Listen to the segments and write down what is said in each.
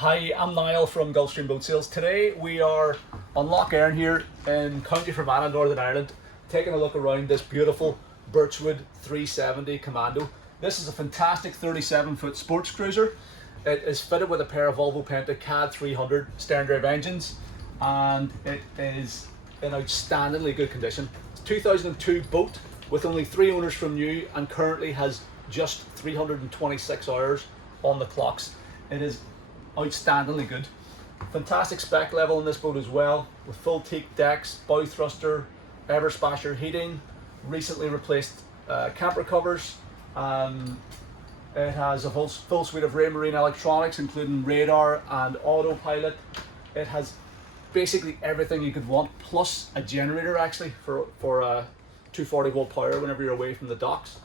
Hi, I'm Niall from Gulfstream Boat Sales. Today we are on Lough Erne here in County Fermanagh, Northern Ireland, taking a look around this beautiful Birchwood 370 Commando. This is a fantastic 37-foot sports cruiser. It is fitted with a pair of Volvo Penta CAD 300 stern drive engines, and it is in outstandingly good condition. It's a 2002 boat with only 3 owners from new and currently has just 326 hours on the clocks. It is outstandingly good. Fantastic spec level in this boat as well, with full teak decks, bow thruster, ever spasher heating, recently replaced camper covers. It has a full suite of Raymarine electronics, including radar and autopilot. It has basically everything you could want, plus a generator actually for 240 volt power whenever you're away from the docks.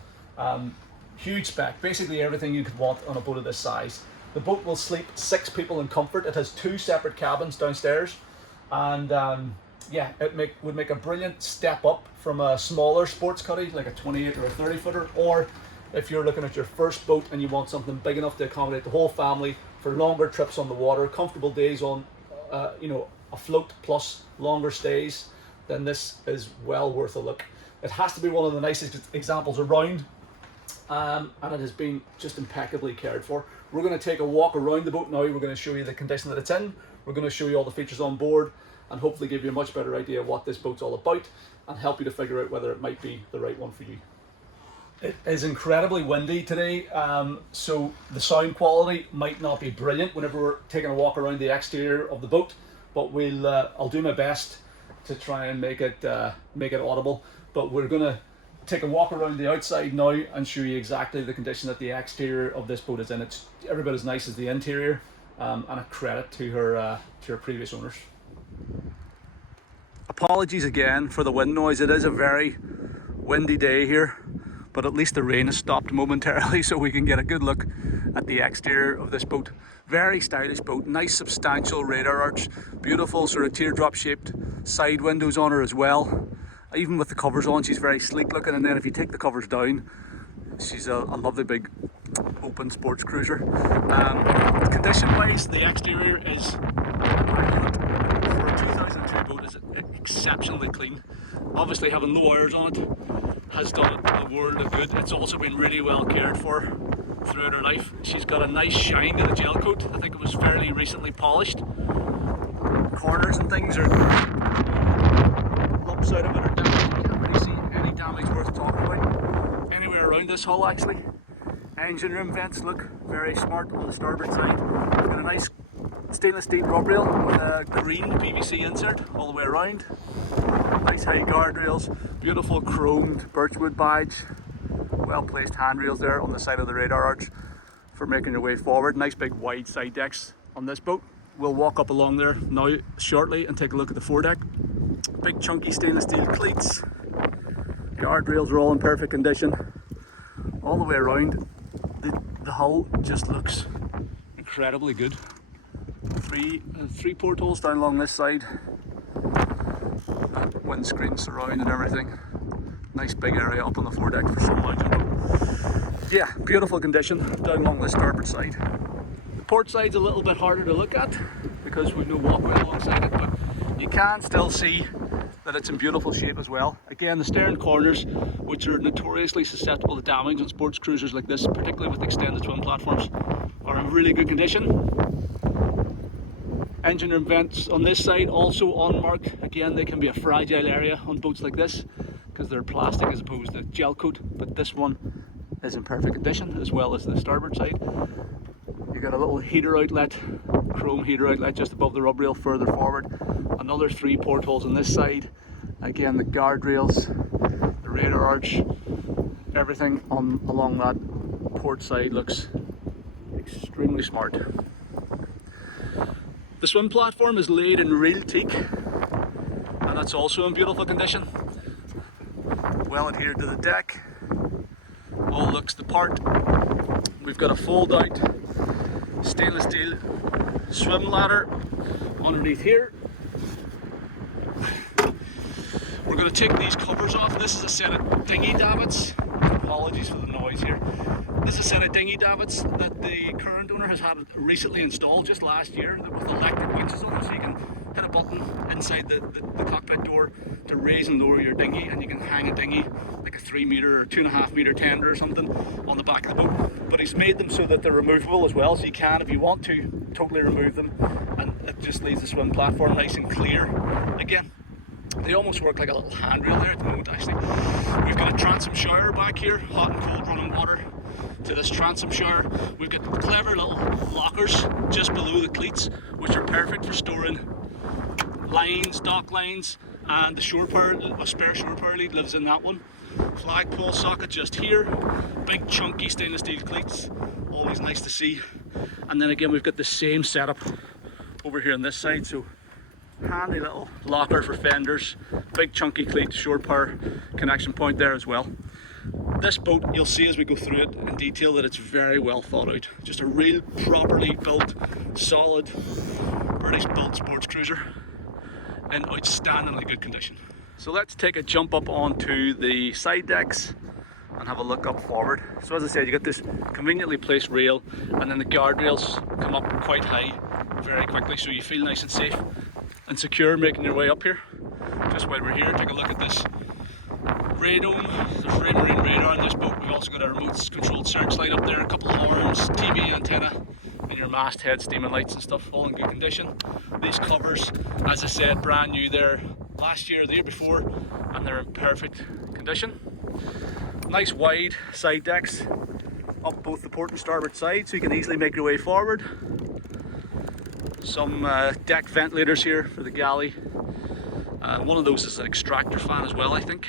Huge spec, basically everything you could want on a boat of this size. The boat will sleep 6 people in comfort. It has 2 separate cabins downstairs, and yeah, it would make a brilliant step up from a smaller sports cuddy like a 28 or a 30 footer, or if you're looking at your first boat and you want something big enough to accommodate the whole family for longer trips on the water, comfortable days on a float plus longer stays, then this is well worth a look. It has to be one of the nicest examples around, and it has been just impeccably cared for. We're going to take a walk around the boat now. We're going to show you the condition that it's in. We're going to show you all the features on board and hopefully give you a much better idea of what this boat's all about and help you to figure out whether it might be the right one for you. It is incredibly windy today, so the sound quality might not be brilliant whenever we're taking a walk around the exterior of the boat, but I'll do my best to try and make it audible. But we're going to take a walk around the outside now and show you exactly the condition that the exterior of this boat is in. It's every bit as nice as the interior, and a credit to her previous owners. Apologies again for the wind noise. It is a very windy day here, but at least the rain has stopped momentarily so we can get a good look at the exterior of this boat. Very stylish boat, nice substantial radar arch, beautiful sort of teardrop shaped side windows on her as well. Even with the covers on, she's very sleek looking, and then if you take the covers down, she's a lovely big open sports cruiser. Condition wise, the exterior is immaculate. For a 2002 boat, is exceptionally clean. Obviously having low hours on it has done it a world of good. It's also been really well cared for throughout her life. She's got a nice shine to the gel coat. I think it was fairly recently polished. Corners and things are lumps out of it are damaged. You can't really see any damage worth talking about anywhere around this hull actually. Engine room vents look very smart on the starboard side. We've got a nice stainless steel rub rail with a green PVC insert all the way around. Nice high guardrails, beautiful chromed Birchwood badge, well placed handrails there on the side of the radar arch for making your way forward. Nice big wide side decks on this boat. We'll walk up along there now shortly and take a look at the foredeck. Big chunky stainless steel cleats. Guardrails are all in perfect condition. All the way around, the hull just looks incredibly good. Three portholes down along this side. Windscreen surround and everything. Nice big area up on the foredeck for some lounging. Yeah, beautiful condition down along the starboard side. The port side's a little bit harder to look at because we've no walkway alongside it, but you can still see that it's in beautiful shape as well. Again, the stern corners, which are notoriously susceptible to damage on sports cruisers like this, particularly with extended twin platforms, are in really good condition. Engine room vents on this side also on mark. Again, they can be a fragile area on boats like this because they're plastic as opposed to gel coat, but this one is in perfect condition, as well as the starboard side. You've got a little heater outlet, chrome heater outlet just above the rub rail further forward. Another 3 portholes on this side. Again, the guardrails, the radar arch, everything along that port side looks extremely smart. The swim platform is laid in real teak, and that's also in beautiful condition. Well adhered to the deck, all looks the part. We've got a fold out stainless steel swim ladder underneath here. We're going to take these covers off. This is a set of dinghy davits. Apologies for the noise here. This is a set of dinghy davits that the current owner has had recently installed just last year with electric winches on them, so you can hit a button inside the cockpit door to raise and lower your dinghy, and you can hang a dinghy like a 3 metre or 2.5 metre tender or something on the back of the boat. But he's made them so that they're removable as well, so you can, if you want to, totally remove them, and it just leaves the swim platform nice and clear again. They almost work like a little handrail there at the moment, actually. We've got a transom shower back here, hot and cold running water to this transom shower. We've got clever little lockers just below the cleats, which are perfect for storing lines, dock lines, and the shore power, a spare shore power lead lives in that one. Flagpole socket just here, big chunky stainless steel cleats, always nice to see. And then again, we've got the same setup over here on this side, so handy little locker for fenders, big chunky cleat, shore power connection point there as well. This boat, you'll see as we go through it in detail that it's very well thought out. Just a real properly built, solid, British built sports cruiser in outstandingly good condition. So let's take a jump up onto the side decks and have a look up forward. So as I said, you got this conveniently placed rail, and then the guardrails come up quite high very quickly, so you feel nice and safe and secure making your way up here. Just while we're here, take a look at this radome. There's Raymarine radar on this boat. We've also got a remote controlled searchlight up there, a couple of horns, TV antenna, and your masthead, steaming lights and stuff, all in good condition. These covers, as I said, brand new there last year, the year before, and they're in perfect condition. Nice wide side decks up both the port and starboard side, so you can easily make your way forward. Some deck ventilators here for the galley. One of those is an extractor fan as well, I think.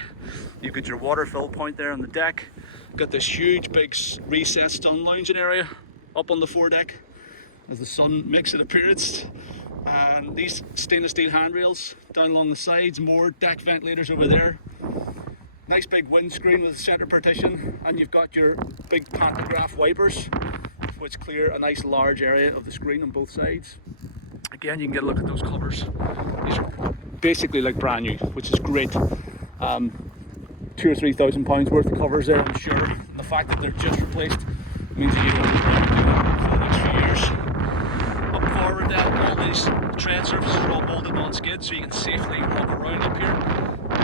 You've got your water fill point there on the deck. Got this huge big recessed sun lounging area up on the foredeck as the sun makes an appearance. And these stainless steel handrails down along the sides, more deck ventilators over there. Nice big windscreen with a centre partition, and you've got your big pantograph wipers which clear a nice large area of the screen on both sides. Again, you can get a look at those covers. These are basically like brand new, which is great. 2,000 or 3,000 pounds worth of covers there, I'm sure. And the fact that they're just replaced means that you don't have to do that for the next few years. Up forward then, all these tread surfaces are all molded on skid, so you can safely walk around up here.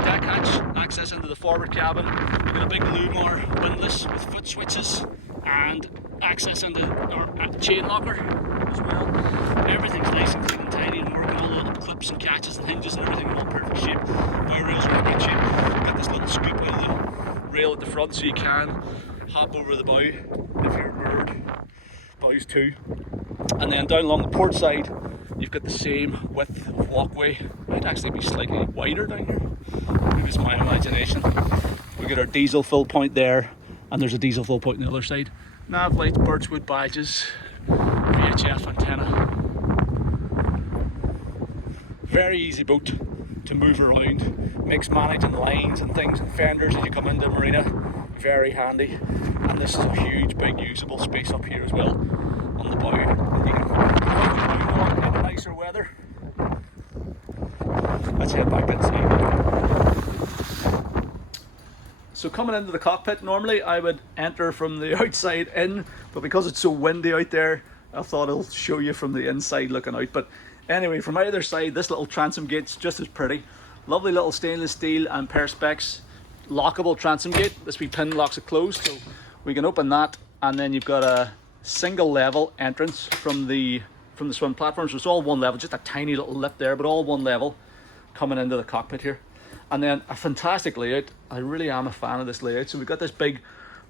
Deck hatch, access into the forward cabin. We've got a big Lumar windlass with foot switches and access into our chain locker as well. Everything's nice and clean and tidy and working. All the little clips and catches and hinges and everything are all perfect shape. Bow rails are in great shape. Got this little scoop out of the rail at the front, so you can hop over the bow if you're moored. Bows too. And then down along the port side, you've got the same width of walkway. It might actually be slightly wider down here. Maybe it's my imagination. We got our diesel fill point there, and there's a diesel fill point on the other side. Nav lights, Birchwood badges, VHF antenna. Very easy boat to move around. Makes managing lines and things and fenders as you come into the marina very handy. And this is a huge, big usable space up here as well on the bow. And you can move around in nicer weather. Let's head back inside. So coming into the cockpit, normally I would enter from the outside in, but because it's so windy out there, I thought I'll show you from the inside looking out. But anyway, from either side, this little transom gate's just as pretty. Lovely little stainless steel and perspex lockable transom gate. This wee pin locks it closed, so we can open that, and then you've got a single level entrance from the swim platform. So it's all one level, just a tiny little lip there, but all one level coming into the cockpit here. And then a fantastic layout. I really am a fan of this layout. So we've got this big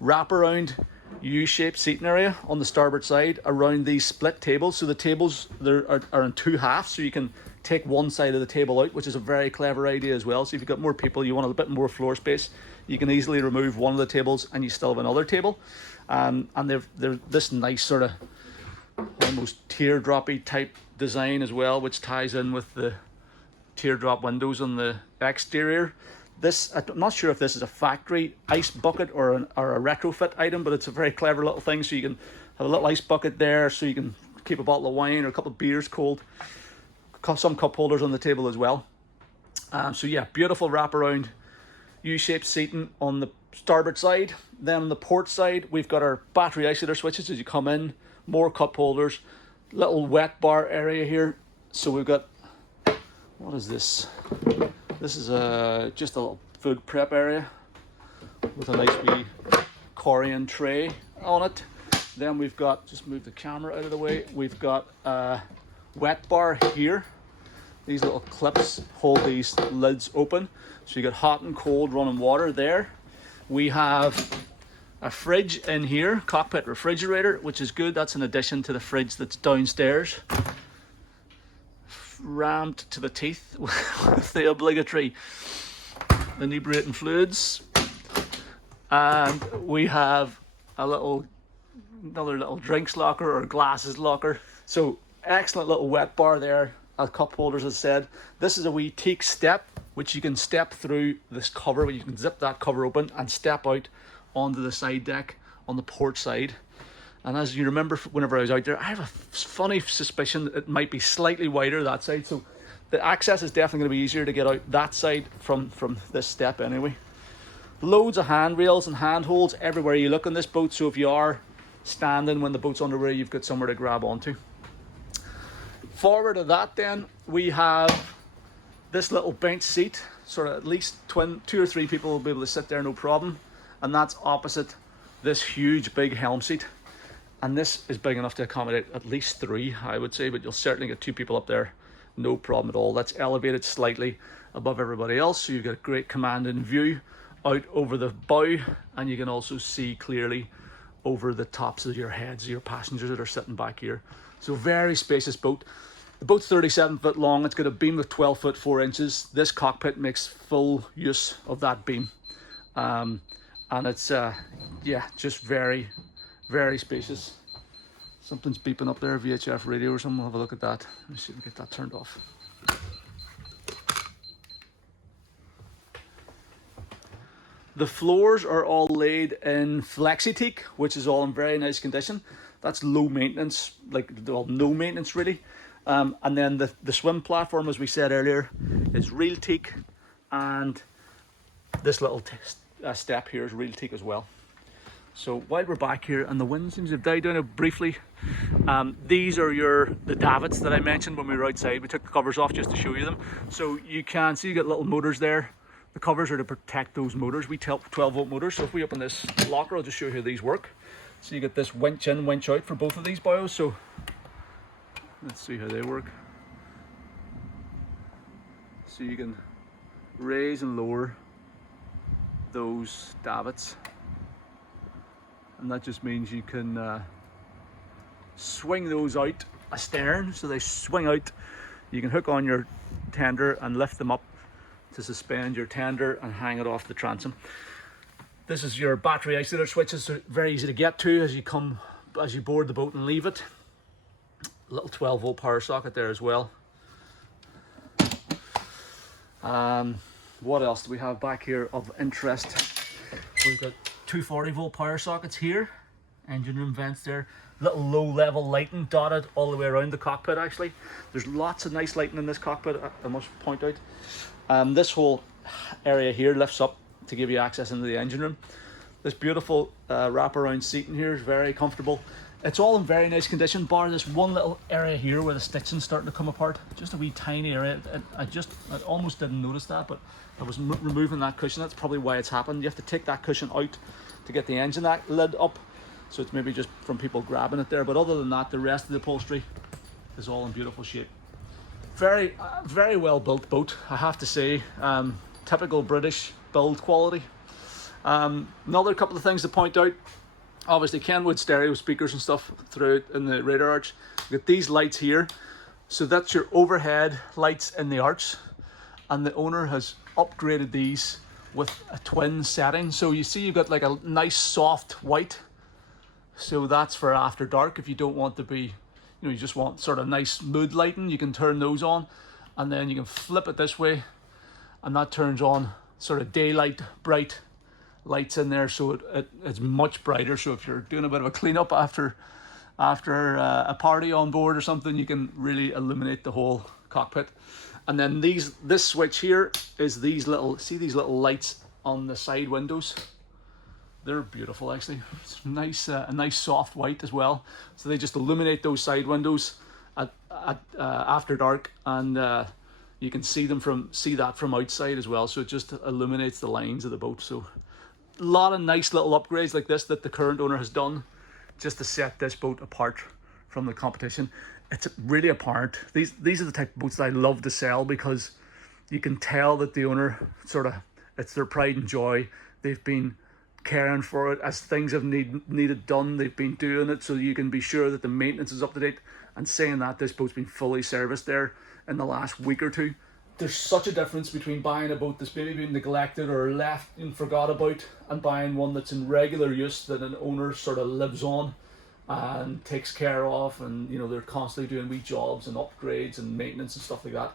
wraparound U-shaped seating area on the starboard side around these split tables. So the tables are in two halves, so you can take one side of the table out, which is a very clever idea as well. So if you've got more people, you want a bit more floor space, you can easily remove one of the tables and you still have another table. And they're this nice sort of almost teardroppy type design as well, which ties in with the teardrop windows on the exterior. This, I'm not sure if this is a factory ice bucket or a retrofit item, but it's a very clever little thing. So you can have a little ice bucket there, so you can keep a bottle of wine or a couple of beers cold. Some cup holders on the table as well. So yeah, beautiful wraparound U-shaped seating on the starboard side. Then on the port side, we've got our battery isolator switches as you come in, more cup holders, little wet bar area here. So we've got, what is this? This is just a little food prep area with a nice wee corian tray on it. Then we've got, just move the camera out of the way, we've got a wet bar here. These little clips hold these lids open. So you got hot and cold running water there. We have a fridge in here, cockpit refrigerator, which is good. That's in addition to the fridge that's downstairs. Rammed to the teeth with the obligatory inebriating fluids. And we have another little drinks locker or glasses locker. So excellent little wet bar there. Cup holders, as I said. This is a wee teak step, which you can step through this cover. You can zip that cover open and step out onto the side deck on the port side. And as you remember, whenever I was out there, I have a funny suspicion that it might be slightly wider that side. So the access is definitely going to be easier to get out that side from this step anyway. Loads of handrails and handholds everywhere you look on this boat. So if you are standing when the boat's underway, you've got somewhere to grab onto. Forward of that then, we have this little bench seat, sort of at least two or three people will be able to sit there no problem. And that's opposite this huge big helm seat. And this is big enough to accommodate at least three, I would say, but you'll certainly get two people up there, no problem at all. That's elevated slightly above everybody else, so you get a great commanding view out over the bow, and you can also see clearly over the tops of your heads, your passengers that are sitting back here. So very spacious boat. The boat's 37 foot long. It's got a beam of 12 foot 4 inches. This cockpit makes full use of that beam. And it's, yeah, just very, very spacious. Something's beeping up there, VHF radio or something. We'll have a look at that. Let's see if we can get that turned off. The floors are all laid in flexi-teak, which is all in very nice condition. That's low maintenance, like, well, no maintenance really. And then the swim platform, as we said earlier, is real teak, and this little step here is real teak as well. So while we're back here, and the wind seems to have died down briefly, these are the davits that I mentioned when we were outside. We took the covers off just to show you them. So you can see you got little motors there. The covers are to protect those motors. We tell 12 volt motors. So if we open this locker, I'll just show you how these work. So you get this winch in, winch out for both of these bios. So let's see how they work. So you can raise and lower those davits. And that just means you can swing those out astern. So they swing out. You can hook on your tender and lift them up to suspend your tender and hang it off the transom. This is your battery isolator switches, so very easy to get to as you board the boat and leave it. A little 12 volt power socket there as well. What else do we have back here of interest? We've got 240 volt power sockets here, engine room vents there, little low level lighting dotted all the way around the cockpit. Actually, there's lots of nice lighting in this cockpit, I must point out. This whole area here lifts up to give you access into the engine room. This beautiful wraparound seating here is very comfortable. It's all in very nice condition, bar this one little area here where the stitching's starting to come apart. Just a wee tiny area. I almost didn't notice that, but I was removing that cushion. That's probably why it's happened. You have to take that cushion out to get the engine lid up. So it's maybe just from people grabbing it there. But other than that, the rest of the upholstery is all in beautiful shape. Very, very well built boat, I have to say. Typical British build quality. Another couple of things to point out. Obviously Kenwood stereo speakers and stuff throughout in the radar arch. You've got these lights here. So that's your overhead lights in the arch. And the owner has upgraded these with a twin setting. So you see you've got like a nice soft white. So that's for after dark. If you don't want to be, you just want sort of nice mood lighting, you can turn those on. And then you can flip it this way and that turns on sort of daylight bright lights in there, so it's much brighter. So if you're doing a bit of a cleanup after a party on board or something, you can really illuminate the whole cockpit. And then this switch here is these little lights on the side windows. They're beautiful actually. It's nice, a nice soft white as well. So they just illuminate those side windows at after dark, and you can see that from outside as well. So it just illuminates the lines of the boat. So a lot of nice little upgrades like this that the current owner has done just to set this boat apart from the competition. It's really apparent. These are the type of boats that I love to sell, because you can tell that the owner it's their pride and joy. They've been caring for it as things have needed done. They've been doing it, so you can be sure that the maintenance is up to date. And saying that, this boat's been fully serviced there in the last week or two. There's such a difference between buying a boat that's maybe been neglected or left and forgot about, and buying one that's in regular use, that an owner sort of lives on and takes care of, and you know, they're constantly doing wee jobs and upgrades and maintenance and stuff like that.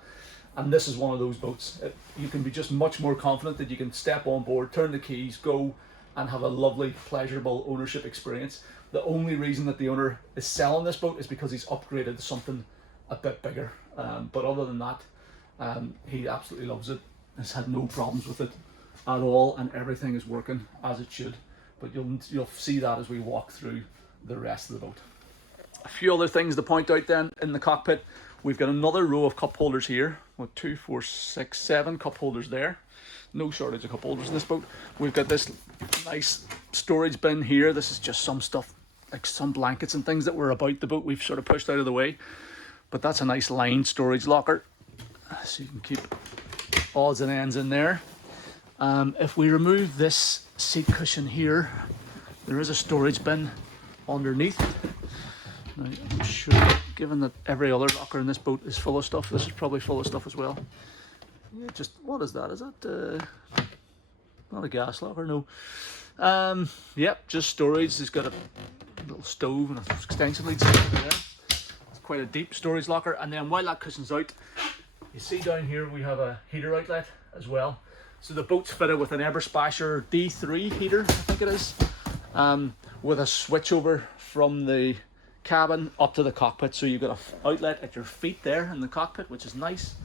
And this is one of those boats. You can be just much more confident that you can step on board, turn the keys, go, and have a lovely, pleasurable ownership experience. The only reason that the owner is selling this boat is because he's upgraded to something a bit bigger. But other than that, he absolutely loves it. Has had no problems with it at all, and everything is working as it should. But you'll see that as we walk through the rest of the boat. A few other things to point out then in the cockpit. We've got another row of cup holders here. With 2, 4, 6, 7 cup holders there. No shortage of cup holders in this boat. We've got this nice storage bin here. This is just some stuff, like some blankets and things that were about the boat we've sort of pushed out of the way. But that's a nice lined storage locker, so you can keep odds and ends in there. If we remove this seat cushion here, there is a storage bin underneath. Now, I'm sure, given that every other locker in this boat is full of stuff, this is probably full of stuff as well. Yeah, just, what is that? Is that not a gas locker? No. Yep, just storage. It's got a little stove and an extension lead system there. It's quite a deep storage locker. And then while that cushion's out, you see down here we have a heater outlet as well. So the boat's fitted with an Eberspeicher D3 heater, I think it is, with a switch over from the cabin up to the cockpit. So you've got an outlet at your feet there in the cockpit, which is nice.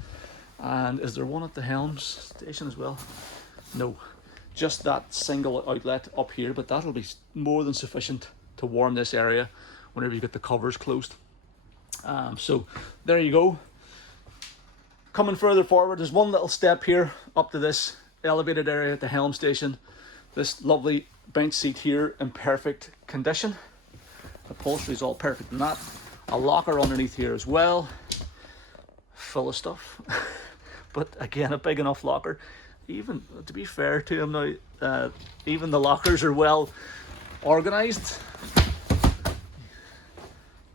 And is there one at the helms station as well? No, just that single outlet up here, but that'll be more than sufficient to warm this area whenever you get the covers closed. So there you go. Coming further forward, there's one little step here up to this elevated area at the helm station. This lovely bench seat here in perfect condition. The upholstery is all perfect in that. A locker underneath here as well, full of stuff. But again, a big enough locker. Even, to be fair to him now, even the lockers are well organized.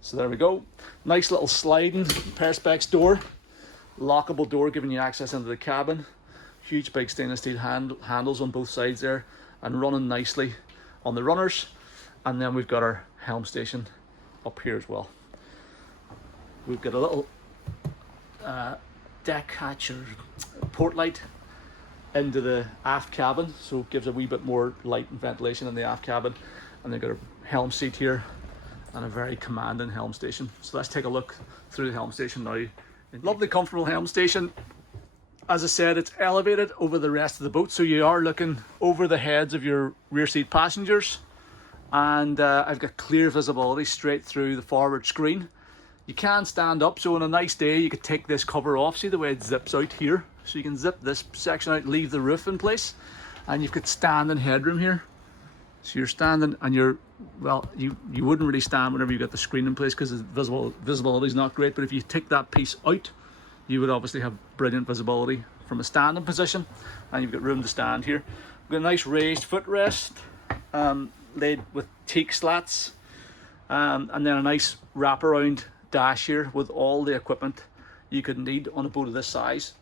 So there we go. Nice little sliding Perspex door. Lockable door giving you access into the cabin. Huge big stainless steel handles on both sides there, and running nicely on the runners. And then we've got our helm station up here as well. We've got a little deck hatch or port light into the aft cabin, so it gives a wee bit more light and ventilation in the aft cabin. And they've got a helm seat here and a very commanding helm station. So let's take a look through the helm station now. Lovely comfortable helm station. As I said, it's elevated over the rest of the boat, so you are looking over the heads of your rear seat passengers. And I've got clear visibility straight through the forward screen. You can stand up, so on a nice day you could take this cover off. See the way it zips out here? So you can zip this section out, leave the roof in place, and you've got standing headroom here. So you're standing, and you're, well, you wouldn't really stand whenever you got the screen in place because the visibility is not great, but if you take that piece out, you would obviously have brilliant visibility from a standing position, and you've got room to stand here. We've got a nice raised footrest, laid with teak slats, and then a nice wraparound dash here with all the equipment you could need on a boat of this size.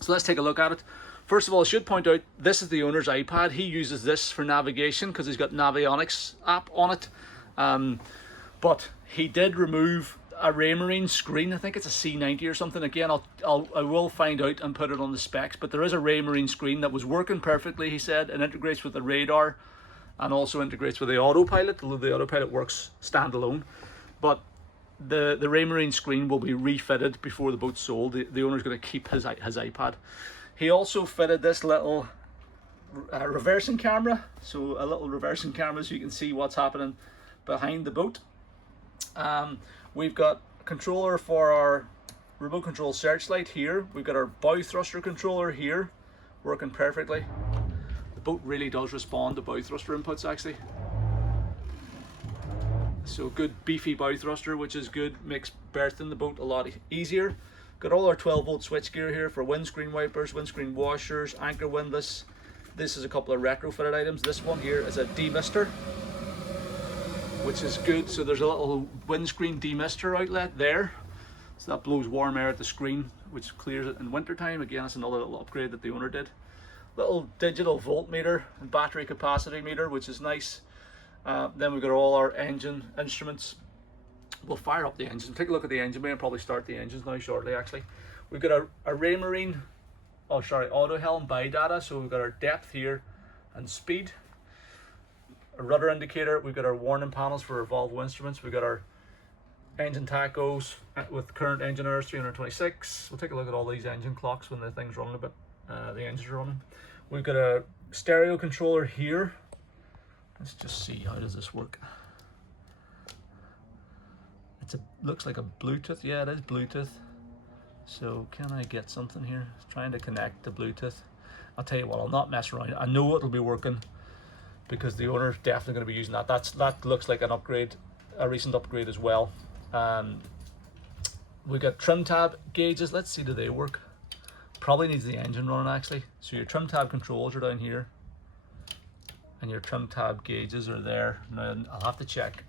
So let's take a look at it. First of all, I should point out, this is the owner's iPad. He uses this for navigation because he's got Navionics app on it. But he did remove a Raymarine screen. I think it's a C90 or something. Again, I will find out and put it on the specs. But there is a Raymarine screen that was working perfectly, he said, and integrates with the radar and also integrates with the autopilot, although the autopilot works standalone. But the Raymarine screen will be refitted before the boat's sold. The owner's going to keep his iPad. He also fitted this little reversing camera, so a little reversing camera so you can see what's happening behind the boat. We've got a controller for our remote control searchlight here. We've got our bow thruster controller here, working perfectly. The boat really does respond to bow thruster inputs actually. So good beefy bow thruster, which is good, makes berthing the boat a lot easier. Got all our 12-volt switch gear here for windscreen wipers, windscreen washers, anchor windlass. This is a couple of retrofitted items. This one here is a demister, which is good. So there's a little windscreen demister outlet there. So that blows warm air at the screen, which clears it in winter time. Again, that's another little upgrade that the owner did. Little digital voltmeter and battery capacity meter, which is nice. Then we've got all our engine instruments. We'll fire up the engine, take a look at the engine bay and probably start the engines now shortly actually. We've got a Raymarine, auto helm by data, so we've got our depth here and speed. A rudder indicator, we've got our warning panels for our Volvo instruments, we've got our engine tachos with current engine hours 326. We'll take a look at all these engine clocks when the thing's running a bit, the engines are running. We've got a stereo controller here. Let's just see, how does this work? Looks like a Bluetooth. Yeah, it is Bluetooth. So can I get something here? It's trying to connect to Bluetooth. I'll tell you what, I'll not mess around. I know it'll be working because the owner's definitely going to be using that. That looks like an upgrade, a recent upgrade as well. We've got trim tab gauges. Let's see, do they work? Probably needs the engine running actually. So your trim tab controls are down here and your trim tab gauges are there. Now I'll have to check.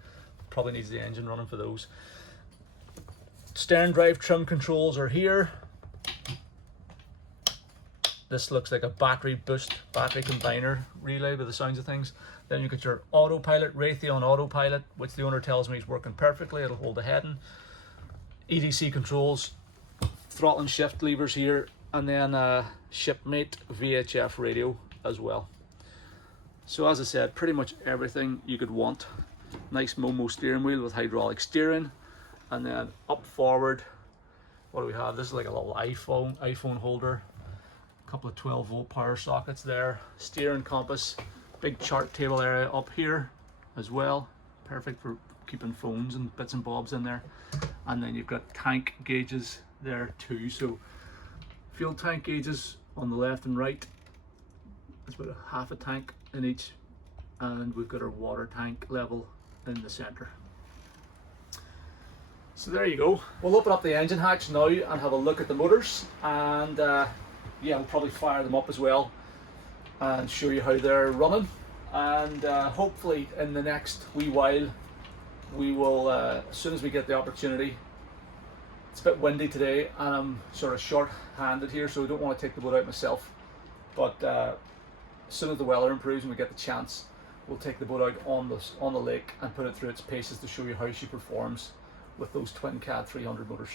Probably needs the engine running for those. Stern drive trim controls are here. This looks like a battery boost, battery combiner relay by the sounds of things. Then you got your autopilot, Raytheon autopilot, which the owner tells me is working perfectly. It'll hold the heading. EDC controls, throttle and shift levers here, and then a shipmate VHF radio as well. So as I said, pretty much everything you could want. Nice Momo steering wheel with hydraulic steering, and then up forward, what do we have? This is like a little iPhone holder, a couple of 12-volt power sockets there, steering compass, big chart table area up here as well, perfect for keeping phones and bits and bobs in there. And then you've got tank gauges there too, so fuel tank gauges on the left and right. It's about a half a tank in each, and we've got our water tank level in the center. So there you go. We'll open up the engine hatch now and have a look at the motors, and yeah, we'll probably fire them up as well and show you how they're running. And hopefully in the next wee while we will, as soon as we get the opportunity. It's a bit windy today and I'm sort of short-handed here, so I don't want to take the boat out myself, but as soon as the weather improves and we get the chance, we'll take the boat out on the lake and put it through its paces to show you how she performs with those twin CAD 300 motors.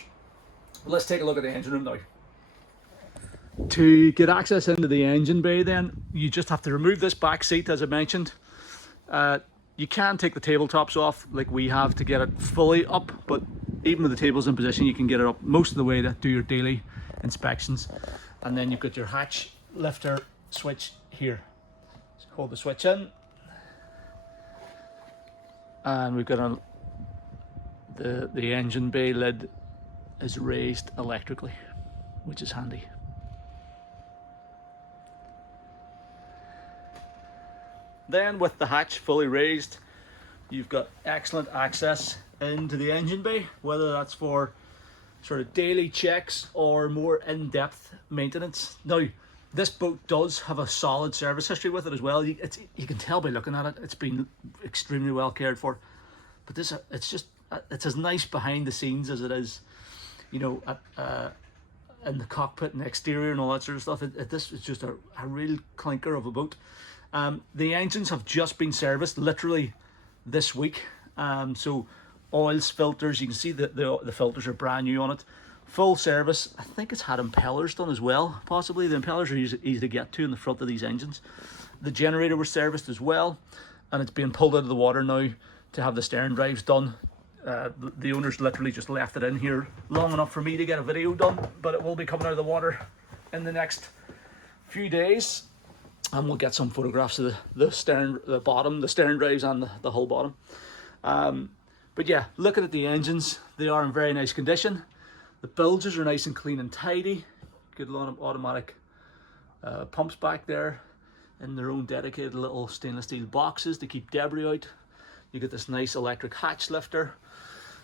But let's take a look at the engine room now. To get access into the engine bay then, you just have to remove this back seat as I mentioned. You can take the tabletops off like we have to get it fully up, but even with the tables in position you can get it up most of the way to do your daily inspections. And then you've got your hatch lifter switch here. So hold the switch in, and we've got the engine bay lid is raised electrically, which is handy. Then with the hatch fully raised, you've got excellent access into the engine bay, whether that's for sort of daily checks or more in-depth maintenance. Now, this boat does have a solid service history with it as well. You can tell by looking at it, it's been extremely well cared for. But this, it's as nice behind the scenes as it is, you know, in the cockpit and exterior and all that sort of stuff. This is just a real clinker of a boat. The engines have just been serviced literally this week. So oils, filters, you can see that the filters are brand new on it. Full service. I think it's had impellers done as well, possibly. The impellers are easy to get to in the front of these engines. The generator was serviced as well, and it's being pulled out of the water now to have the stern drives done. The owner's literally just left it in here long enough for me to get a video done, but it will be coming out of the water in the next few days. and we'll get some photographs of the stern, the stern drives and the hull bottom. But yeah, looking at the engines, they are in very nice condition. The bilges are nice and clean and tidy. Good lot of automatic pumps back there in their own dedicated little stainless steel boxes to keep debris out. You get this nice electric hatch lifter.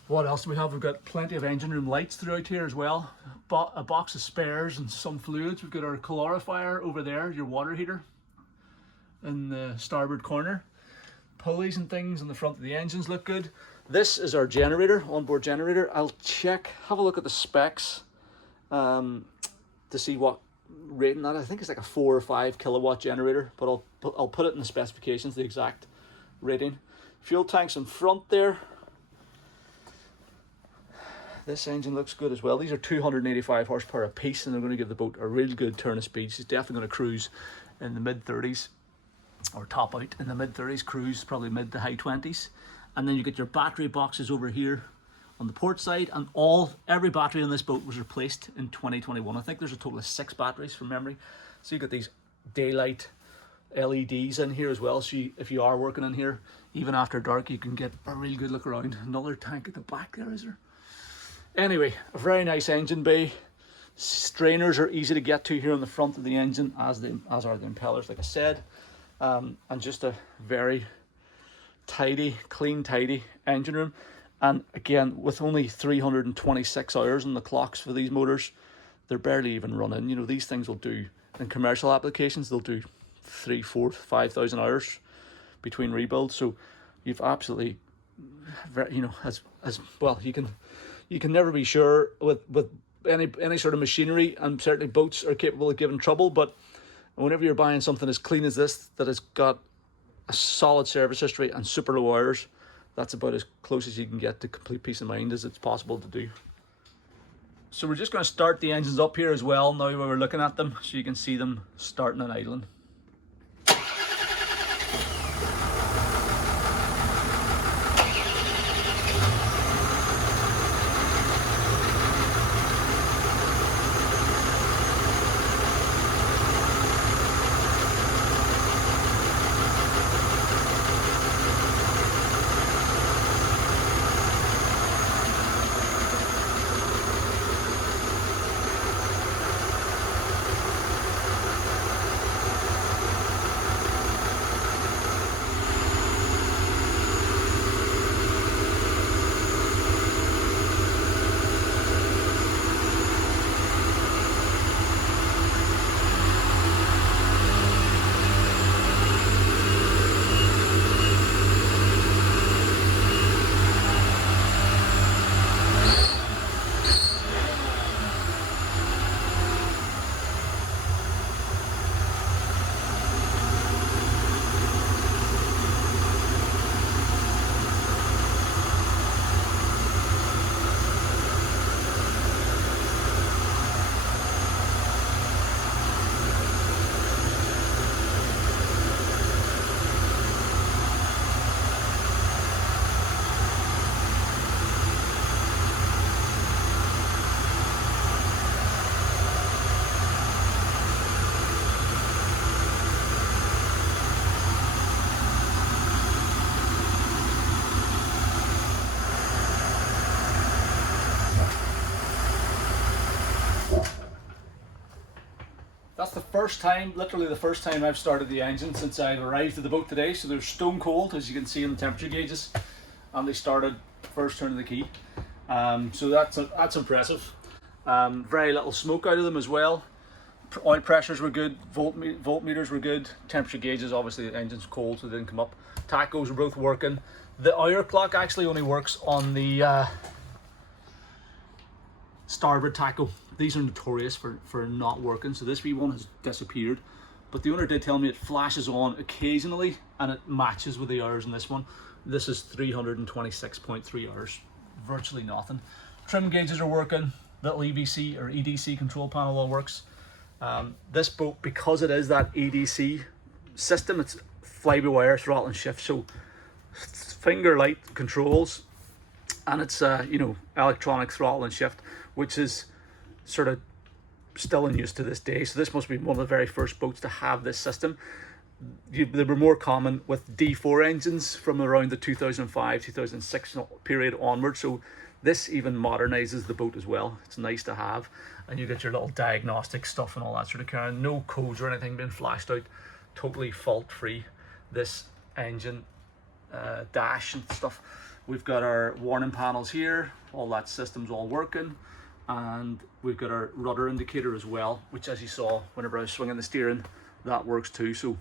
What else do we have? We've got plenty of engine room lights throughout here as well. A box of spares and some fluids. We've got our calorifier over there, your water heater in the starboard corner. Pulleys and things on the front of the engines look good. This is our generator, onboard generator. I'll have a look at the specs to see what rating that. I think it's like a 4 or 5 kilowatt generator, but I'll put it in the specifications, the exact rating. Fuel tanks in front there. This engine looks good as well. These are 285 horsepower a piece, and they're going to give the boat a real good turn of speed. It's definitely going to cruise in the mid 30s, or top out in the mid 30s, cruise probably mid to high 20s. And then you get your battery boxes over here on the port side, and every battery on this boat was replaced in 2021. I think there's a total of 6 batteries from memory. So you got these daylight LEDs in here as well, so if you are working in here even after dark, you can get a really good look around. Another tank at the back there, is there? Anyway, a very nice engine bay. Strainers are easy to get to here on the front of the engine, as are the impellers, like I said. And just a very tidy, clean, tidy engine room. And again, with only 326 hours on the clocks for these motors, they're barely even running. You know, these things will do, in commercial applications, they'll do 3, 4, 5,000 hours between rebuilds. So you've absolutely, you know, as well, you can never be sure with any sort of machinery, and certainly boats are capable of giving trouble. But whenever you're buying something as clean as this, that has got a solid service history and super low hours, that's about as close as you can get to complete peace of mind as it's possible to do. So we're just going to start the engines up here as well now while we're looking at them, so you can see them starting and idling. That's the first time, literally the first time I've started the engine since I've arrived at the boat today. So they're stone cold, as you can see in the temperature gauges, and they started first turn of the key. So that's impressive. Very little smoke out of them as well. Oil pressures were good, voltmeters were good, temperature gauges, obviously the engine's cold so they didn't come up. Tachos were both working. The hour clock actually only works on the starboard tacho. These are notorious for not working, so this wee one has disappeared. But the owner did tell me it flashes on occasionally and it matches with the hours in this one. This is 326.3 hours, virtually nothing. Trim gauges are working, little EBC or EDC control panel all works. This boat, because it is that EDC system, it's fly-by-wire throttle and shift, so finger light controls, and it's you know, electronic throttle and shift, which is sort of still in use to this day. So this must be one of the very first boats to have this system. They were more common with D4 engines from around the 2005, 2006 period onward. So this even modernizes the boat as well. It's nice to have. And you get your little diagnostic stuff and all that sort of kind of, no codes or anything being flashed out. Totally fault free. This engine dash and stuff. We've got our warning panels here. All that system's all working. And we've got our rudder indicator as well, which, as you saw whenever I was swinging the steering, that works too. So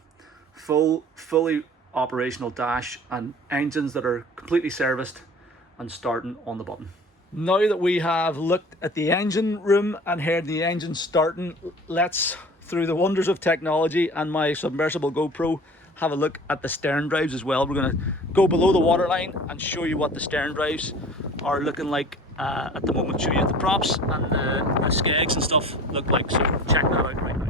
fully operational dash and engines that are completely serviced and starting on the button. Now that we have looked at the engine room and heard the engine starting, let's, through the wonders of technology and my submersible GoPro, have a look at the stern drives as well. We're going to go below the waterline and show you what the stern drives are looking like at the moment. Show you the props and the skegs and stuff look like. So check that out right now.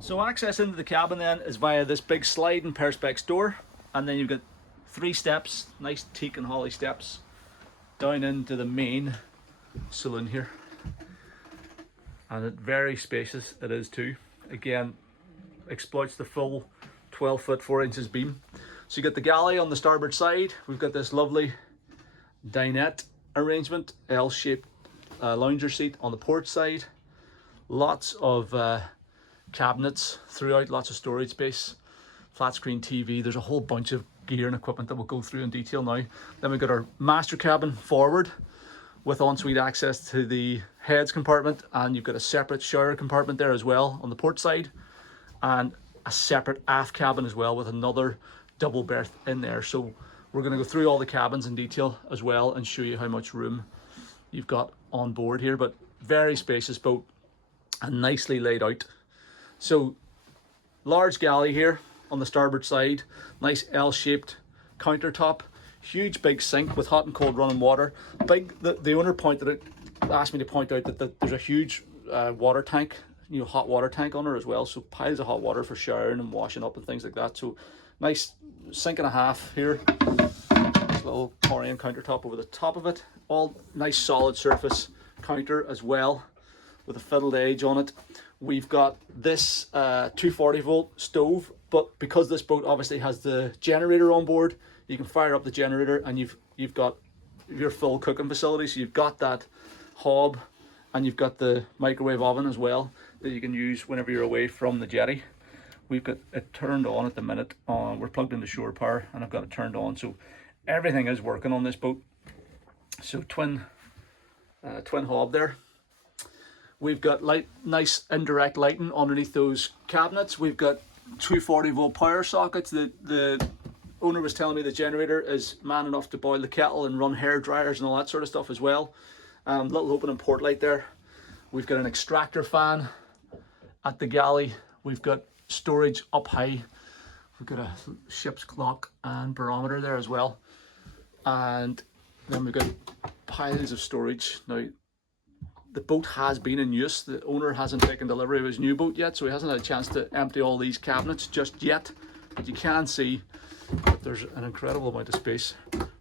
So access into the cabin then is via this big sliding perspex door, and then you've got 3 steps, nice teak and holly steps, down into the main saloon here. And it's very spacious, it is too. Again, exploits the full 12 foot 4 inches beam. So you get the galley on the starboard side. We've got this lovely dinette arrangement, L-shaped lounger seat on the port side. Lots of cabinets throughout, lots of storage space, flat screen TV. There's a whole bunch of gear and equipment that we'll go through in detail now. Then we've got our master cabin forward with ensuite access to the heads compartment, and you've got a separate shower compartment there as well on the port side, and a separate aft cabin as well with another double berth in there. So we're going to go through all the cabins in detail as well and show you how much room you've got on board here. But very spacious boat and nicely laid out. So large galley here on the starboard side, nice L-shaped countertop, huge big sink with hot and cold running water. The owner asked me to point out that there's a huge water tank, hot water tank on her as well. So piles of hot water for showering and washing up and things like that. So nice sink and a half here. This little Corian countertop over the top of it. All nice solid surface counter as well with a fiddled edge on it. We've got this 240 volt stove, but because this boat obviously has the generator on board, you can fire up the generator and you've got your full cooking facility. So you've got that hob and you've got the microwave oven as well that you can use whenever you're away from the jetty. We've got it turned on at the minute. We're plugged into shore power and I've got it turned on. So everything is working on this boat. So twin hob there. We've got nice indirect lighting underneath those cabinets. We've got 240 volt power sockets. The owner was telling me the generator is man enough to boil the kettle and run hair dryers and all that sort of stuff as well. Little open and port light there. We've got an extractor fan at the galley. We've got storage up high. We've got a ship's clock and barometer there as well. And then we've got piles of storage. Now, the boat has been in use. The owner hasn't taken delivery of his new boat yet, so he hasn't had a chance to empty all these cabinets just yet. But you can see that there's an incredible amount of space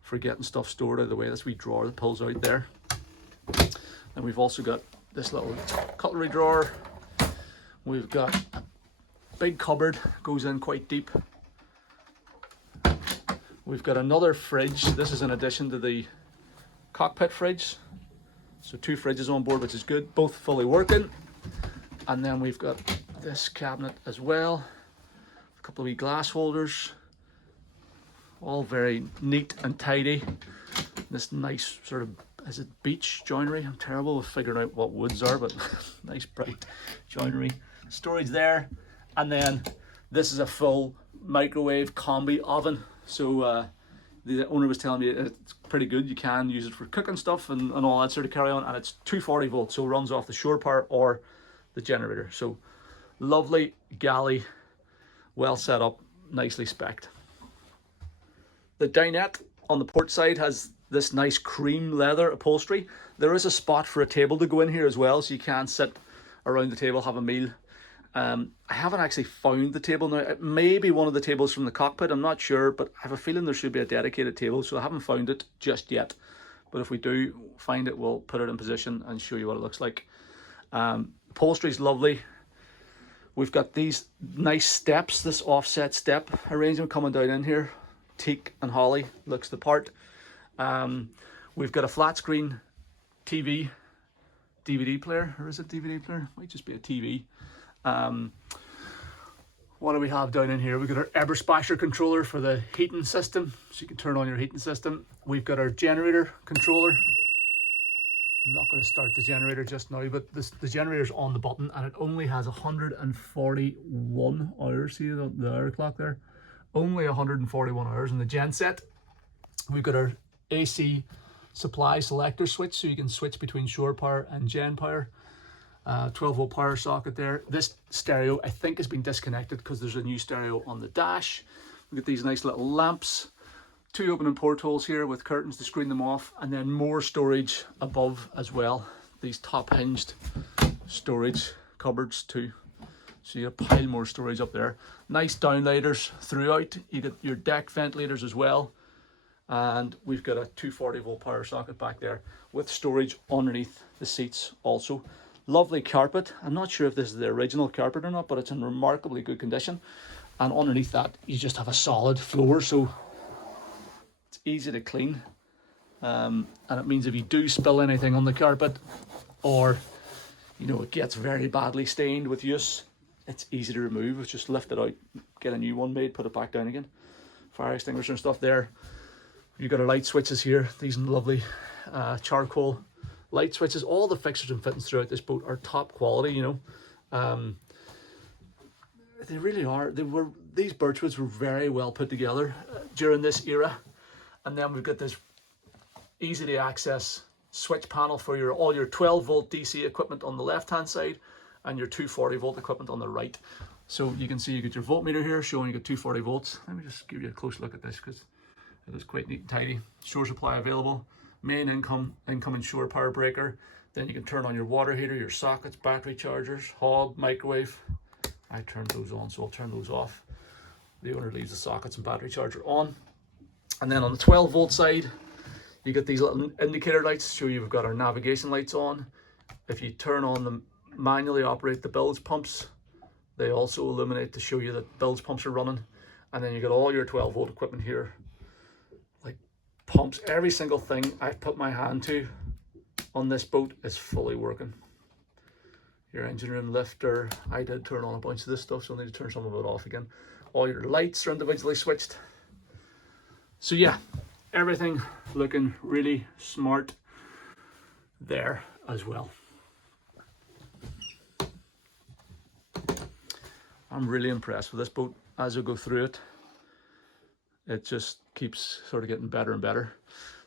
for getting stuff stored out of the way. This wee drawer that pulls out there. And we've also got this little cutlery drawer. We've got a big cupboard, goes in quite deep. We've got another fridge. This is in addition to the cockpit fridge. So 2 fridges on board, which is good, both fully working. And then we've got this cabinet as well. A couple of wee glass holders. All very neat and tidy. This nice sort of, is it beech joinery? I'm terrible with figuring out what woods are, but nice bright joinery. Storage there. And then this is a full microwave combi oven. So the owner was telling me it's pretty good. You can use it for cooking stuff and all that sort of carry on. And it's 240 volts, so it runs off the shore power or the generator. So lovely galley, well set up, nicely spec'd. The dinette on the port side has this nice cream leather upholstery. There is a spot for a table to go in here as well, so you can sit around the table, have a meal. I haven't actually found the table now. It may be one of the tables from the cockpit, I'm not sure, but I have a feeling there should be a dedicated table, so I haven't found it just yet. But if we do find it, we'll put it in position and show you what it looks like. Upholstery's lovely. We've got these nice steps, this offset step arrangement coming down in here. Teak and holly, looks the part. We've got a flat screen TV, DVD player, or is it DVD player? Might just be a TV. What do we have down in here? We've got our Eberspasher controller for the heating system, so you can turn on your heating system. We've got our generator controller. I'm not going to start the generator just now, but the generator's on the button and it only has 141 hours. See the hour clock there? Only 141 hours in the gen set. We've got our AC supply selector switch, so you can switch between shore power and gen power. 12 volt power socket there. This stereo I think has been disconnected because there's a new stereo on the dash. We've got these nice little lamps, 2 opening portholes here with curtains to screen them off, and then more storage above as well. These top hinged storage cupboards too. So you pile more storage up there. Nice downlighters throughout. You get your deck ventilators as well. And we've got a 240 volt power socket back there with storage underneath the seats also. Lovely carpet. I'm not sure if this is the original carpet or not, but it's in remarkably good condition. And underneath that, you just have a solid floor, so it's easy to clean. And it means if you do spill anything on the carpet, or you know it gets very badly stained with use, it's easy to remove. It's just lift it out, get a new one made, put it back down again. Fire extinguisher and stuff there. You've got our light switches here. These lovely charcoal light switches. All the fixtures and fittings throughout this boat are top quality, you know. They really are. These Birchwoods were very well put together during this era. And then we've got this easy to access switch panel for all your 12 volt DC equipment on the left hand side and your 240 volt equipment on the right. So you can see you get your voltmeter here showing you got 240 volts. Let me just give you a close look at this because it is quite neat and tidy. Shore supply available, main incoming shore power breaker. Then you can turn on your water heater, your sockets, battery chargers, hob, microwave. I turned those on, so I'll turn those off. The owner leaves the sockets and battery charger on. And then on the 12 volt side, you get these little indicator lights to show you we've got our navigation lights on. If you turn on them, manually operate the bilge pumps, they also illuminate to show you that bilge pumps are running. And then you got all your 12 volt equipment here, like pumps. Every single thing I've put my hand to on this boat is fully working. Your engine room lifter, I did turn on a bunch of this stuff, so I need to turn some of it off again. All your lights are individually switched. So yeah, everything looking really smart there as well. I'm really impressed with this boat. As I go through it, it just keeps sort of getting better and better.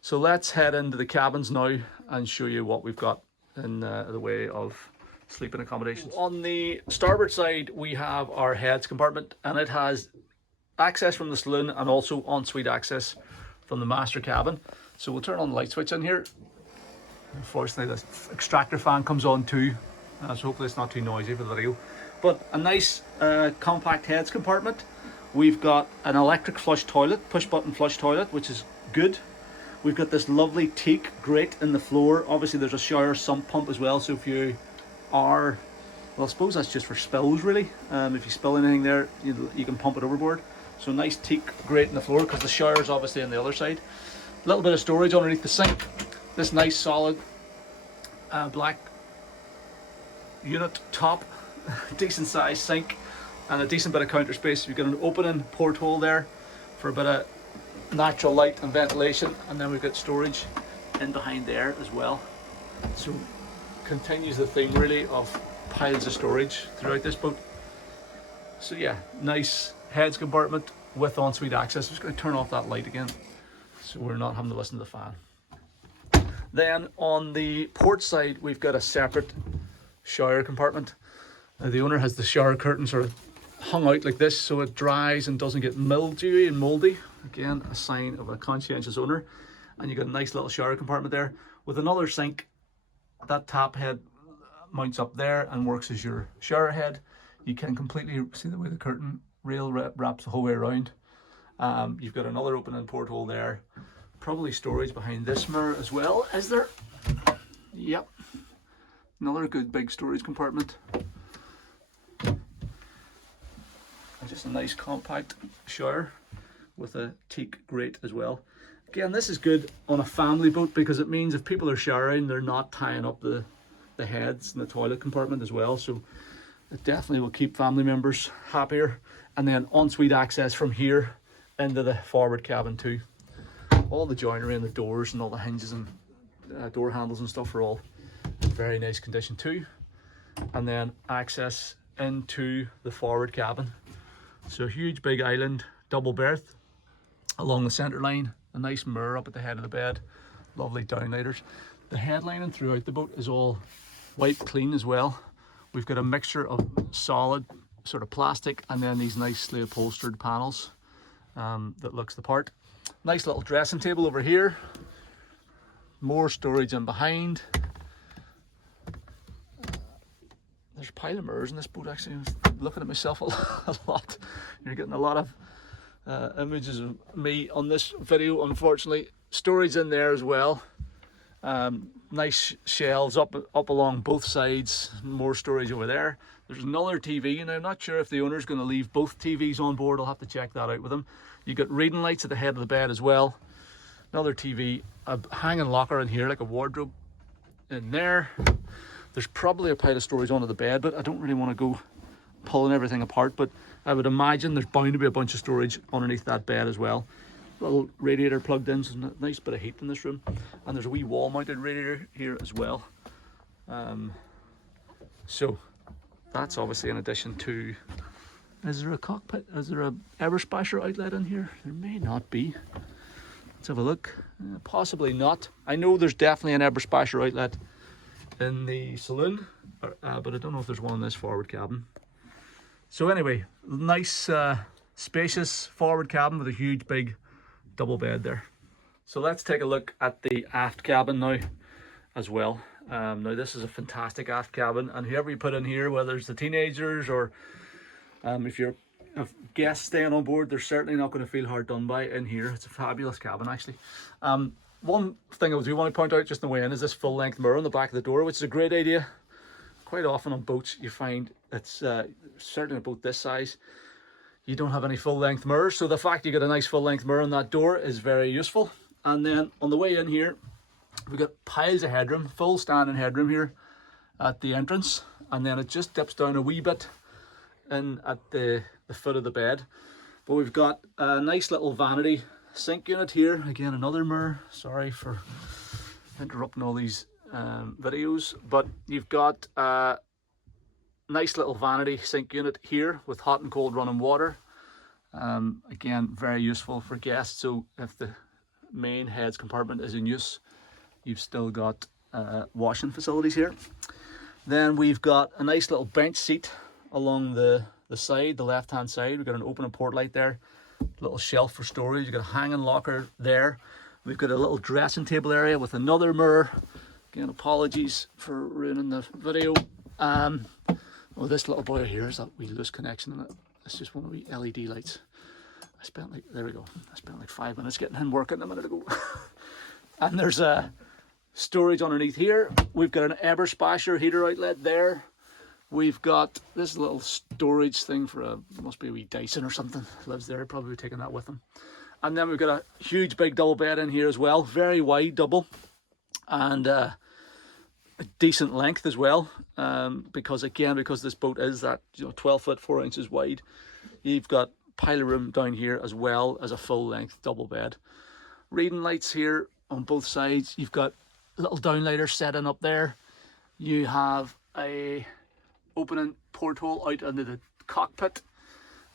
So let's head into the cabins now and show you what we've got in the way of sleeping accommodations. On the starboard side, we have our heads compartment, and it has access from the saloon and also ensuite access from the master cabin. So we'll turn on the light switch in here. Unfortunately, this extractor fan comes on too, so hopefully it's not too noisy for the video. But a nice compact heads compartment. We've got an electric flush toilet, push button flush toilet, which is good. We've got this lovely teak grate in the floor. Obviously there's a shower sump pump as well, so if you are Well, I suppose that's just for spills really. If you spill anything there, you can pump it overboard. So nice teak grate in the floor because the shower is obviously on the other side. A little bit of storage underneath the sink. This nice solid black unit top, decent size sink, and a decent bit of counter space. You've got an opening porthole there for a bit of natural light and ventilation, and then we've got storage in behind there as well. So continues the theme really of piles of storage throughout this boat. So yeah, nice heads compartment with ensuite access. I'm just going to turn off that light again so we're not having to listen to the fan. Then on the port side we've got a separate shower compartment. The owner has the shower curtain sort of hung out like this so it dries and doesn't get mildewy and moldy. Again, a sign of a conscientious owner. And you've got a nice little shower compartment there with another sink. That tap head mounts up there and works as your shower head. You can completely see the way the curtain rail wraps the whole way around. You've got another opening porthole there. Probably storage behind this mirror as well, is there? Yep. Another good big storage compartment. And just a nice compact shower with a teak grate as well. Again, this is good on a family boat because it means if people are showering, they're not tying up the heads in the toilet compartment as well. So it definitely will keep family members happier. And then ensuite access from here into the forward cabin too. All the joinery and the doors and all the hinges and door handles and stuff are all in very nice condition too. And then access into the forward cabin. So a huge big island, double berth along the centre line. A nice mirror up at the head of the bed. Lovely downlighters. The headlining throughout the boat is all wiped clean as well. We've got a mixture of solid sort of plastic and then these nicely upholstered panels that looks the part. Nice little dressing table over here. More storage in behind. There's a pile of mirrors in this boat actually. I was looking at myself a lot. You're getting a lot of images of me on this video, unfortunately. Storage in there as well. Nice shelves up along both sides. More storage over there. There's another TV, and I'm not sure if the owner's going to leave both TVs on board. I'll have to check that out with him. You've got reading lights at the head of the bed as well. Another TV, a hanging locker in here, like a wardrobe in there. There's probably a pile of storage under the bed, but I don't really want to go pulling everything apart. But I would imagine there's bound to be a bunch of storage underneath that bed as well. Little radiator plugged in, so a nice bit of heat in this room. And there's a wee wall mounted radiator here as well. So that's obviously in addition to, is there a cockpit? Is there a Eberspasher outlet in here? There may not be. Let's have a look. Possibly not. I know there's definitely an Eberspasher outlet in the saloon, but I don't know if there's one in this forward cabin. So anyway, nice spacious forward cabin with a huge big double bed there. So let's take a look at the aft cabin now as well. Now this is a fantastic aft cabin, and whoever you put in here, whether it's the teenagers or if you're a guest staying on board, they're certainly not going to feel hard done by in here. It's a fabulous cabin actually. One thing I do want to point out just on the way in is this full length mirror on the back of the door, which is a great idea. Quite often on boats you find it's certainly a boat this size, you don't have any full length mirrors, so the fact you get a nice full length mirror on that door is very useful. And then on the way in here we've got piles of headroom, full standing headroom here at the entrance, and then it just dips down a wee bit in at the foot of the bed. But we've got a nice little vanity sink unit here. Again, another mirror. Sorry for interrupting all these videos, but you've got a nice little vanity sink unit here with hot and cold running water. Again, very useful for guests, so if the main heads compartment is in use, you've still got washing facilities here. Then we've got a nice little bench seat along the side, the left hand side. We've got an open port light there, little shelf for storage. You've got a hanging locker there. We've got a little dressing table area with another mirror. Again, apologies for ruining the video. Well, this little boy here is that wee loose connection in it. It's just one of the LED lights. There we go. I spent like 5 minutes getting in working a minute ago. And there's a storage underneath here. We've got an Eberspasher heater outlet there. We've got this little storage thing for must be a wee Dyson or something, lives there, probably taking that with them. And then we've got a huge big double bed in here as well, very wide double, and a decent length as well, because this boat is that 12 foot 4 inches wide. You've got pile of room down here as well as a full length double bed. Reading lights here on both sides. You've got little downlighter setting up there. You have a opening porthole out into the cockpit,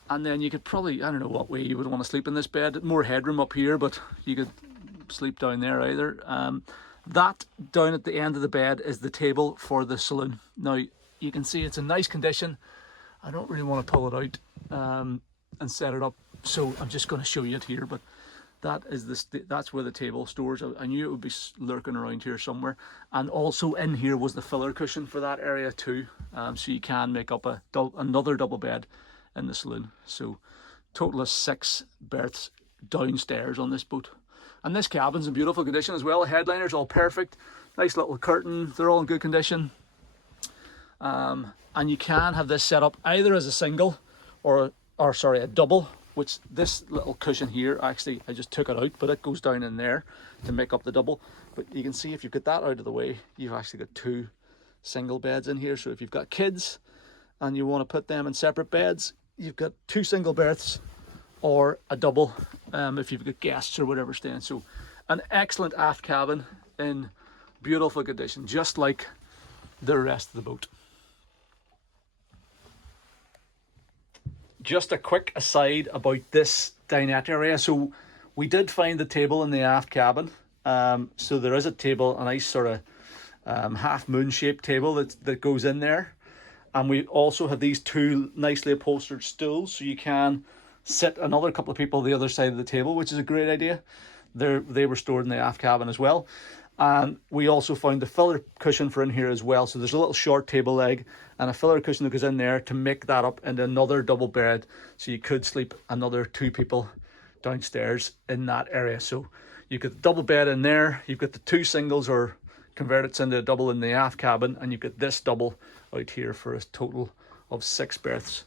and then you could probably, I don't know what way you would want to sleep in this bed. More headroom up here, but you could sleep down there either. That down at the end of the bed is the table for the saloon. Now you can see it's in nice condition. I don't really want to pull it out and set it up, so I'm just going to show you it here. But that is that's where the table stores. I knew it would be lurking around here somewhere. And also in here was the filler cushion for that area too. So you can make up another double bed in the saloon. So total of 6 berths downstairs on this boat. And this cabin's in beautiful condition as well. The headliner's all perfect. Nice little curtain. They're all in good condition. And you can have this set up either as a single or sorry, a double, which this little cushion here, actually I just took it out, but it goes down in there to make up the double. But you can see if you've got that out of the way, you've actually got 2 single beds in here. So if you've got kids and you want to put them in separate beds, you've got 2 single berths or a double if you've got guests or whatever staying. So an excellent aft cabin in beautiful condition, just like the rest of the boat. Just a quick aside about this dinette area. So we did find the table in the aft cabin. So there is a table, a nice sort of half moon shaped table that goes in there. And we also have these 2 nicely upholstered stools, so you can sit another couple of people the other side of the table, which is a great idea. They were stored in the aft cabin as well. And we also found the filler cushion for in here as well. So there's a little short table leg and a filler cushion that goes in there to make that up into another double bed. So you could sleep another 2 people downstairs in that area. So you've got the double bed in there, you've got the 2 singles or convert it into a double in the aft cabin, and you've got this double out here for a total of 6 berths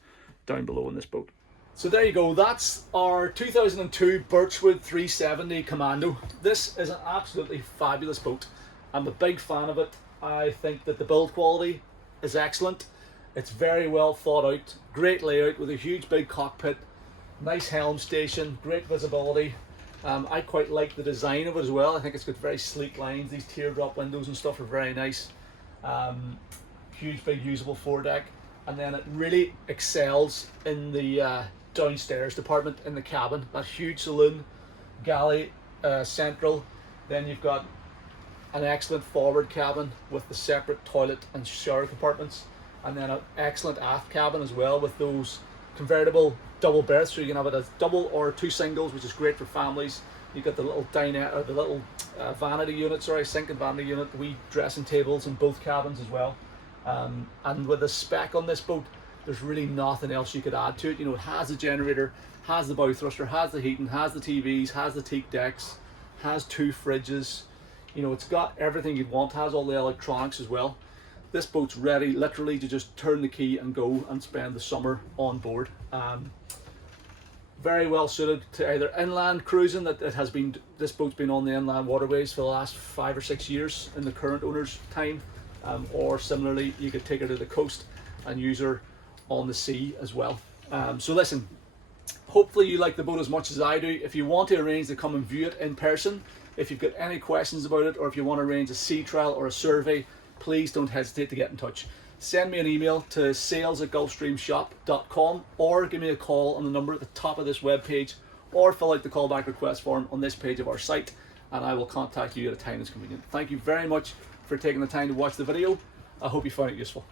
down below in this boat. So there you go, that's our 2002 Birchwood 370 Commando. This is an absolutely fabulous boat. I'm a big fan of it. I think that the build quality is excellent. It's very well thought out, great layout with a huge big cockpit, nice helm station, great visibility. I quite like the design of it as well. I think it's got very sleek lines. These teardrop windows and stuff are very nice. Huge big usable foredeck, and then it really excels in the downstairs department in the cabin. That huge saloon, galley, central. Then you've got an excellent forward cabin with the separate toilet and shower compartments, and then an excellent aft cabin as well with those convertible double berths, so you can have it as double or 2 singles, which is great for families. You've got the little dinette, or the little vanity unit, sink and vanity unit, the wee dressing tables in both cabins as well. And with the spec on this boat, there's really nothing else you could add to it. You know, it has the generator, has the bow thruster, has the heating, has the TVs, has the teak decks, has 2 fridges. You know, it's got everything you'd want, has all the electronics as well. This boat's ready literally to just turn the key and go and spend the summer on board. Very well suited to either inland cruising, this boat's been on the inland waterways for the last 5 or 6 years in the current owner's time, or similarly you could take her to the coast and use her on the sea as well. So listen, hopefully you like the boat as much as I do. If you want to arrange to come and view it in person, if you've got any questions about it, or if you want to arrange a sea trial or a survey, please don't hesitate to get in touch. Send me an email to sales@gulfstreamshop.com, or give me a call on the number at the top of this webpage, or fill out the callback request form on this page of our site, and I will contact you at a time that's convenient. Thank you very much for taking the time to watch the video. I hope you found it useful.